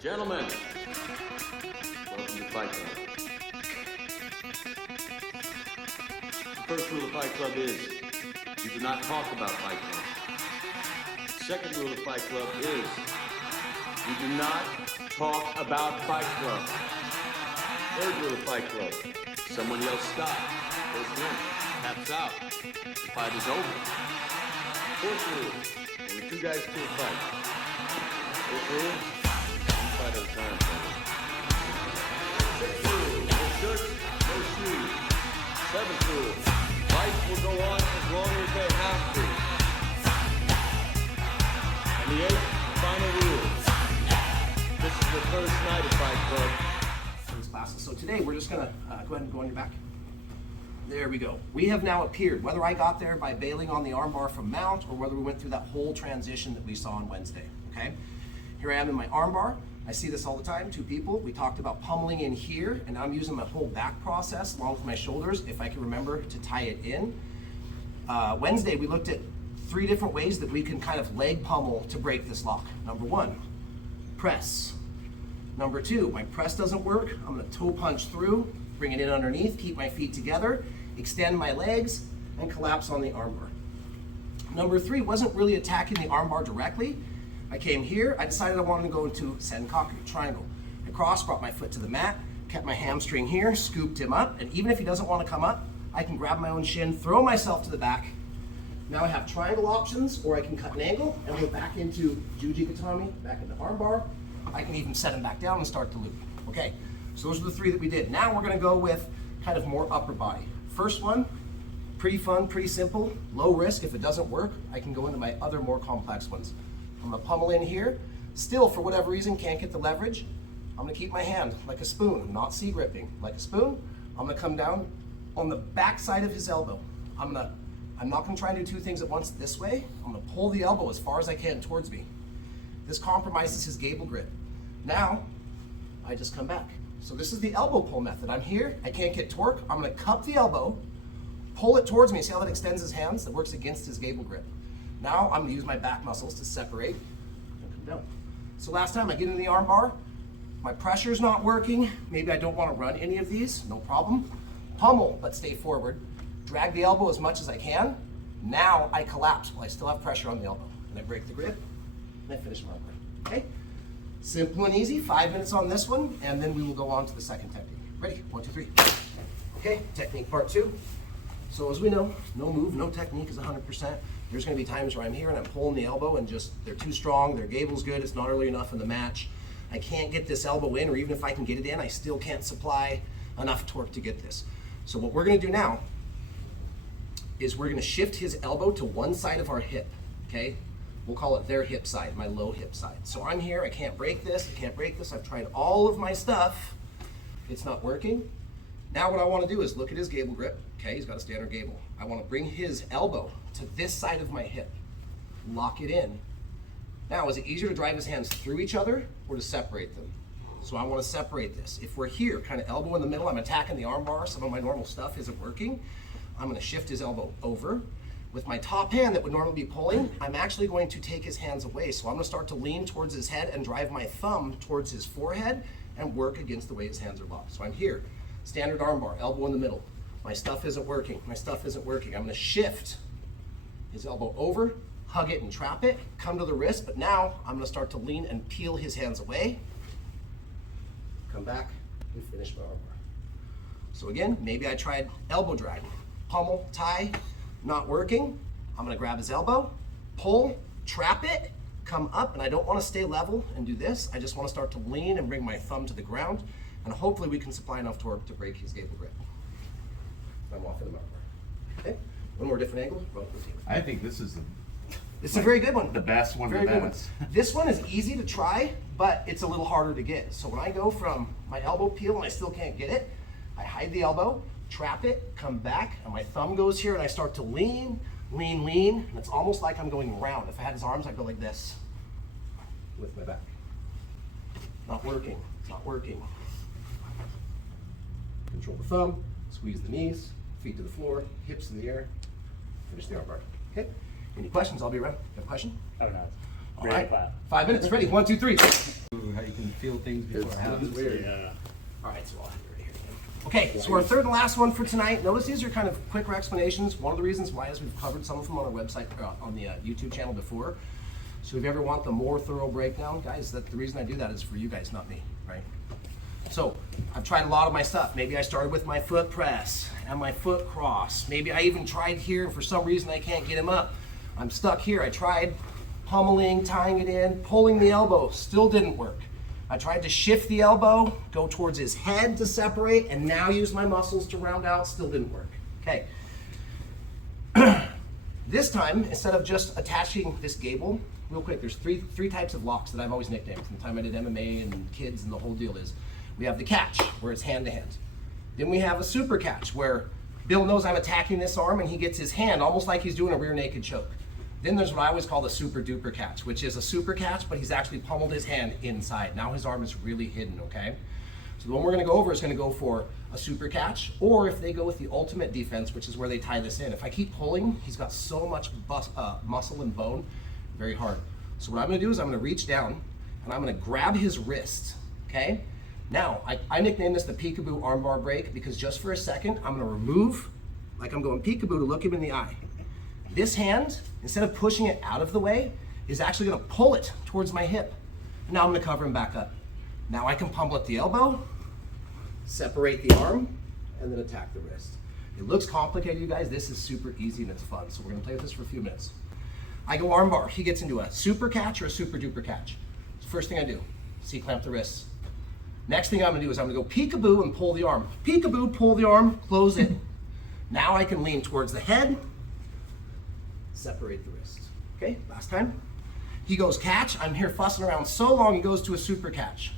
Gentlemen, welcome to Fight Club. The first rule of Fight Club is you do not talk about Fight Club. The second rule of Fight Club is you do not talk about Fight Club. Third rule of Fight Club, someone yells stop, first win, taps out, the fight is over. Fourth rule, only two guys to a fight. Fifth rule, one fight at a time. Sixth rule, no shirts, no shoes. Seventh rule, fights will go on as long as they have to. And the eighth, final rule, this is the first night of Fight Club. Classes. So today we're just gonna go ahead and go on your back. There we go. We have now appeared, whether I got there by bailing on the armbar from mount or whether we went through that whole transition that we saw on Wednesday, okay? Here I am in my armbar. I see this all the time, two people. We talked about pummeling in here, and I'm using my whole back process along with my shoulders, if I can remember to tie it in. Wednesday, we looked at 3 different ways that we can kind of leg pummel to break this lock. Number 1, press. Number 2, my press doesn't work. I'm gonna toe punch through, bring it in underneath, keep my feet together, extend my legs, and collapse on the armbar. Number 3 wasn't really attacking the armbar directly. I came here, I decided I wanted to go into Senkaku, triangle. I crossed, brought my foot to the mat, kept my hamstring here, scooped him up, and even if he doesn't wanna come up, I can grab my own shin, throw myself to the back. Now I have triangle options, or I can cut an angle and go back into Jujigatami, back into armbar. I can even set him back down and start the loop. Okay, so those are the 3 that we did. Now we're gonna go with kind of more upper body. First one, pretty fun, pretty simple, low risk. If it doesn't work, I can go into my other more complex ones. I'm gonna pummel in here. Still, for whatever reason, can't get the leverage. I'm gonna keep my hand like a spoon, not C gripping, like a spoon. I'm gonna come down on the back side of his elbow. I'm not gonna try and do 2 things at once this way. I'm gonna pull the elbow as far as I can towards me. This compromises his gable grip. Now, I just come back. So this is the elbow pull method. I'm here, I can't get torque. I'm gonna cup the elbow, pull it towards me. See how that extends his hands? That works against his gable grip. Now, I'm gonna use my back muscles to separate and come down. So last time I get into the arm bar, my pressure's not working. Maybe I don't wanna run any of these, no problem. Pummel, but stay forward. Drag the elbow as much as I can. Now I collapse while I still have pressure on the elbow. And I break the grip, and I finish my arm bar, okay? Simple and easy, 5 minutes on this one, and then we will go on to the second technique. Ready? 1, 2, 3. Okay, technique part 2. So as we know, no move, no technique is 100%. There's gonna be times where I'm here and I'm pulling the elbow and just, they're too strong, their gable's good, it's not early enough in the match. I can't get this elbow in, or even if I can get it in, I still can't supply enough torque to get this. So what we're gonna do now is we're gonna shift his elbow to one side of our hip, okay? We'll call it their hip side, my low hip side. So I'm here, I can't break this, I've tried all of my stuff. It's not working. Now what I wanna do is look at his gable grip. Okay, he's got a standard gable. I wanna bring his elbow to this side of my hip, lock it in. Now, is it easier to drive his hands through each other or to separate them? So I wanna separate this. If we're here, kind of elbow in the middle, I'm attacking the arm bar, some of my normal stuff isn't working. I'm gonna shift his elbow over. With my top hand that would normally be pulling, I'm actually going to take his hands away. So I'm gonna start to lean towards his head and drive my thumb towards his forehead and work against the way his hands are locked. So I'm here, standard armbar, elbow in the middle. My stuff isn't working, I'm gonna shift his elbow over, hug it and trap it, come to the wrist, but now I'm gonna start to lean and peel his hands away, come back and finish my armbar. So again, maybe I tried elbow drag, pummel, tie, not working. I'm gonna grab his elbow, pull, trap it, come up, and I don't wanna stay level and do this. I just wanna start to lean and bring my thumb to the ground, and hopefully we can supply enough torque to break his gable grip. I'm off in the armbar. Okay, one more different angle. I think this is It's a very good one. the best one. Very good one. This one is easy to try, but it's a little harder to get. So when I go from my elbow peel and I still can't get it, I hide the elbow, trap it, come back, and my thumb goes here and I start to lean, and it's almost like I'm going round. If I had his arms, I'd go like this with my back. Not working, it's not working. Control the thumb, squeeze the knees, feet to the floor, hips in the air, finish the arm bar. Okay? Any questions? I'll be around. You have a question? Oh no. All right. 5 minutes. Ready? 1, 2, 3. How you can feel things before it happens. Weird. Yeah. All right, so I'll have it right here again. Okay, so our third and last one for tonight. Notice these are kind of quicker explanations. One of the reasons why is we've covered some of them on our website, on the YouTube channel before. So if you ever want the more thorough breakdown, guys, the reason I do that is for you guys, not me, right? So I've tried a lot of my stuff. Maybe I started with my foot press and my foot cross. Maybe I even tried here, and for some reason I can't get him up. I'm stuck here. I tried pummeling, tying it in, pulling the elbow, still didn't work. I tried to shift the elbow, go towards his head to separate, and now use my muscles to round out, still didn't work. Okay. This time, instead of just attaching this gable, real quick, there's three types of locks that I've always nicknamed from the time I did MMA and kids, and the whole deal is, we have the catch, where it's hand to hand. Then we have a super catch, where Bill knows I'm attacking this arm and he gets his hand almost like he's doing a rear naked choke. Then there's what I always call the super duper catch, which is a super catch, but he's actually pummeled his hand inside. Now his arm is really hidden, okay? So the one we're gonna go over is gonna go for a super catch, or if they go with the ultimate defense, which is where they tie this in. If I keep pulling, he's got so much muscle and bone, very hard. So what I'm gonna do is I'm gonna reach down and I'm gonna grab his wrist, okay? Now, I nicknamed this the peekaboo armbar break because just for a second, I'm gonna remove, like I'm going peekaboo to look him in the eye. This hand, instead of pushing it out of the way, is actually gonna pull it towards my hip. Now I'm gonna cover him back up. Now I can pummel at the elbow, separate the arm, and then attack the wrist. It looks complicated, you guys. This is super easy and it's fun. So we're gonna play with this for a few minutes. I go armbar. He gets into a super catch or a super duper catch. First thing I do, C-clamp the wrists. Next thing I'm gonna do is I'm gonna go peekaboo and pull the arm. Peekaboo, pull the arm, close it. Now I can lean towards the head, separate the wrist. Okay, last time. He goes catch. I'm here fussing around so long, he goes to a super catch.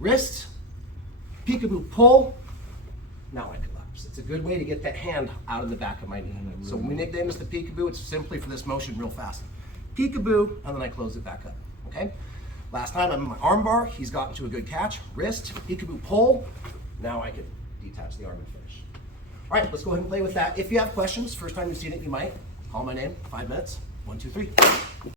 Wrist, peekaboo, pull. Now I collapse. It's a good way to get that hand out of the back of my knee. So when we nickname this the peekaboo, it's simply for this motion real fast. Peekaboo, and then I close it back up, okay? Last time I'm in my arm bar, he's gotten to a good catch. Wrist, peekaboo, pull. Now I can detach the arm and finish. All right, let's go ahead and play with that. If you have questions, first time you've seen it, you might. Call my name, 5 minutes. 1, 2, 3.